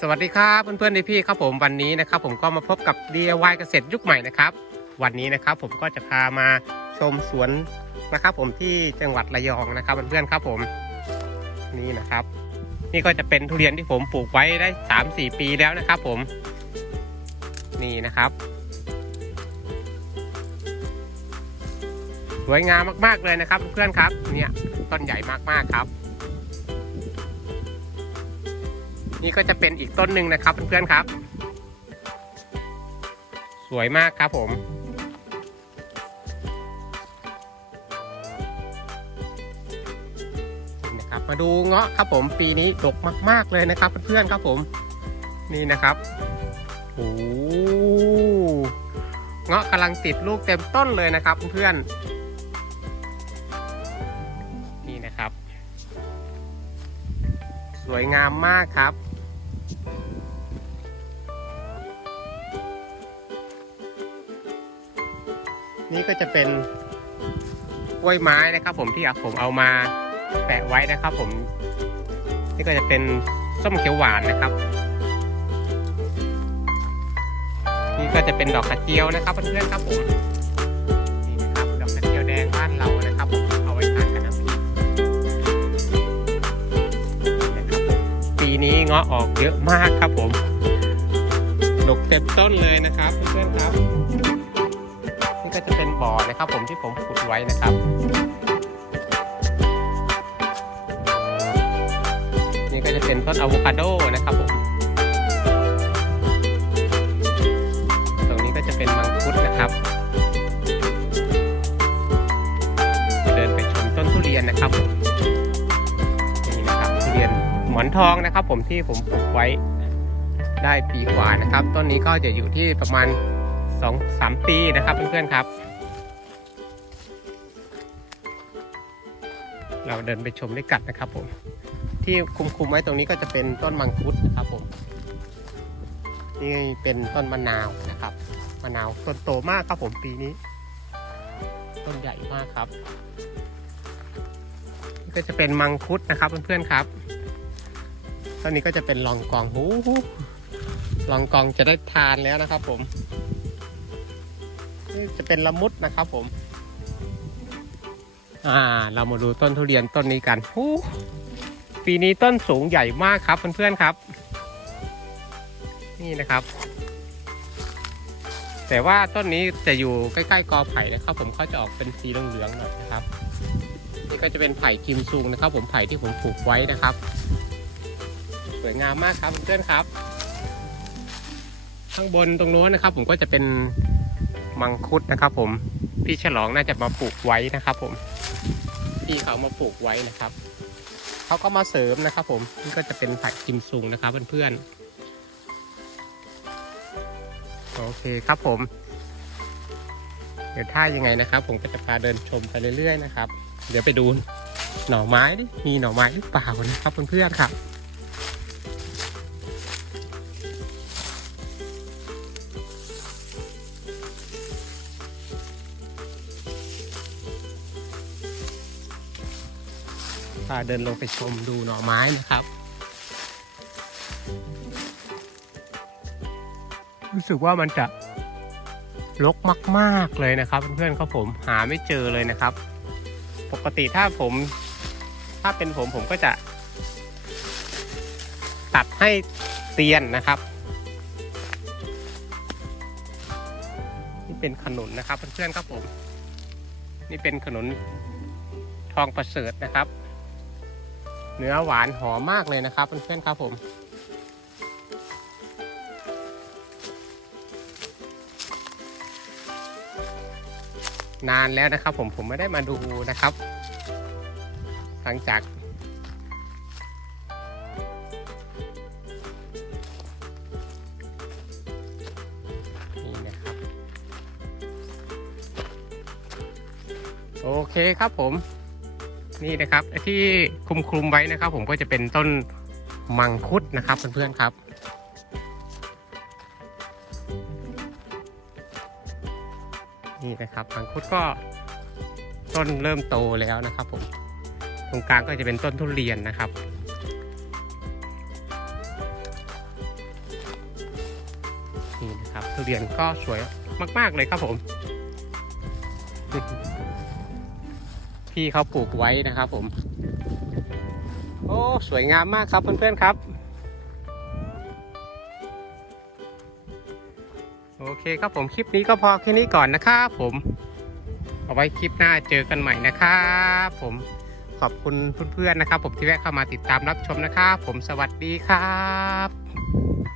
สวัสดีครับเพื่อนๆพี่ๆครับผมวันนี้นะครับ ผมก็มาพบกับ DIY เกษตรยุคใหม่นะครับ วันนี้นะครับผมก็จะพามาชมสวนนะครับ ผมที่จังหวัดระยองนะครับเพื่อนๆครับผมนี่นะครับ นี่ก็จะเป็นทุเรียนที่ผมปลูกไว้ได้สามสี่ปีแล้วนะครับ ผมนี่นะครับสวยงามมากๆเลยนะครับ เพื่อนๆครับ เนี่ยต้นใหญ่มากๆครับ นี่ก็จะเป็นอีกต้นหนึ่งนะครับเพื่อนๆครับ สวยมากครับผม นะครับ มาดูเงาะครับผมปีนี้ดกมาก ๆเลยนะครับเพื่อนๆครับผม นี่นะครับโอ้เงาะกำลังติดลูกเต็มต้นเลยนะครับเพื่อนๆนี่นะครับ สวยงามมากครับ นี่ก็จะเป็นกล้วยไม้นะครับ ผมที่ผมเอามาแปะไว้นะครับ ผม นี่ก็จะเป็นส้มเขียวหวานนะครับ นี่ก็จะเป็นดอกกระเจียวนะครับเพื่อนๆครับผมนี่นะครับดอกกระเจียวแดงบ้านเรานะครับผมเอาไว้ทานกับน้ำพริกนะครับปีนี้เงาะออกเยอะมากครับผมดกเต็มต้นเลยนะครับเพื่อนๆครับ ก็จะเป็นบ่อนะครับผมที่ผมขุดไว้นะครับ นี่ก็จะเป็นต้นอะโวคาโดนะครับผมตรงนี้ก็จะเป็นมังคุดนะครับ เดินไปชมต้นทุเรียนนะครับผมนี่นะครับทุเรียนหมอนทองนะครับ ผมที่ผมปลูกไว้ได้ปีกว่านะครับ ต้นนี้ก็จะอยู่ที่ประมาณ สองสามปีนะครับเพื่อนๆครับ เราเดินไปชมด้วยกันนะครับผม ที่คุมๆไว้ตรงนี้ก็จะเป็นต้นมังคุดนะครับผมนี่เป็นต้นมะนาวนะครับมะนาวต้นโตมากครับผมปีนี้ ต้นใหญ่มากครับนี่ก็จะเป็นมังคุดนะครับเพื่อนๆครับต้นนี้ก็จะเป็นลองกองหูลองกองจะได้ทานแล้วนะครับผม จะเป็นละมุดนะครับผม อ่า เรามาดูต้นทุเรียนต้นนี้กันปีนี้ต้นสูงใหญ่มากครับเพื่อนๆครับ นี่นะครับ แต่ว่าต้นนี้จะอยู่ใกล้ๆกอไผ่นะครับ ผมเขาจะออกเป็นสีเหลืองๆหน่อยนะครับนี่ก็จะเป็นไผ่กิมซุงนะครับ ผมไผ่ที่ผมปลูกไว้นะครับ สวยงามมากครับเพื่อนๆครับ ข้างบนตรงโน้นนะครับ ผมก็จะเป็น มังคุดนะครับ ผม พี่ฉลองน่าจะมาปลูกไว้นะครับ ผม พี่เขามาปลูกไว้นะครับ เขาก็มาเสริมนะครับ ผม นี่ก็จะเป็นผักกิมซุงนะครับเพื่อนๆ โอเคครับผม เดี๋ยวถ้ายังไงนะครับ ผมก็จะพาเดินชมไปเรื่อยๆนะครับ เดี๋ยวไปดูหน่อไม้ดิ มีหน่อไม้หรือเปล่านะครับเพื่อนๆครับ พาเดินลงไปชมดูหน่อไม้นะครับ รู้สึกว่ามันจะรกมาก ๆ เลยนะครับ เพื่อนๆครับผมหาไม่เจอเลยนะครับ ปกติถ้าผม ถ้าเป็นผมผมก็จะ ตัดให้เตียนนะครับนี่เป็นขนุนนะครับเพื่อนๆครับผม นี่เป็นขนุนทองประเสริฐนะครับ เนื้อหวานหอมมากเลยนะครับเพื่อนๆครับผม นานแล้วนะครับผมผมไม่ได้มาดูนะครับ หลังจาก นี่นะครับ โอเคครับผม นี่นะครับที่คลุมคลุมไว้นะครับ ผมก็จะเป็นต้นมังคุดนะครับเพื่อนๆครับ นี่นะครับมังคุดก็ต้นเริ่มโตแล้วนะครับผมตรงกลางก็จะเป็นต้นทุเรียนนะครับนี่นะครับทุเรียนก็สวยมาก ๆ เลยครับผม พี่เขาปลูกไว้นะครับผม โอ้สวยงามมากครับเพื่อนๆครับ โอเคครับผมคลิปนี้ก็พอแค่นี้ก่อนนะครับผม เอาไว้คลิปหน้าเจอกันใหม่นะครับผมขอบคุณเพื่อนๆนะครับ ผมที่แวะเข้ามาติดตามรับชมนะครับ ผมสวัสดีครับ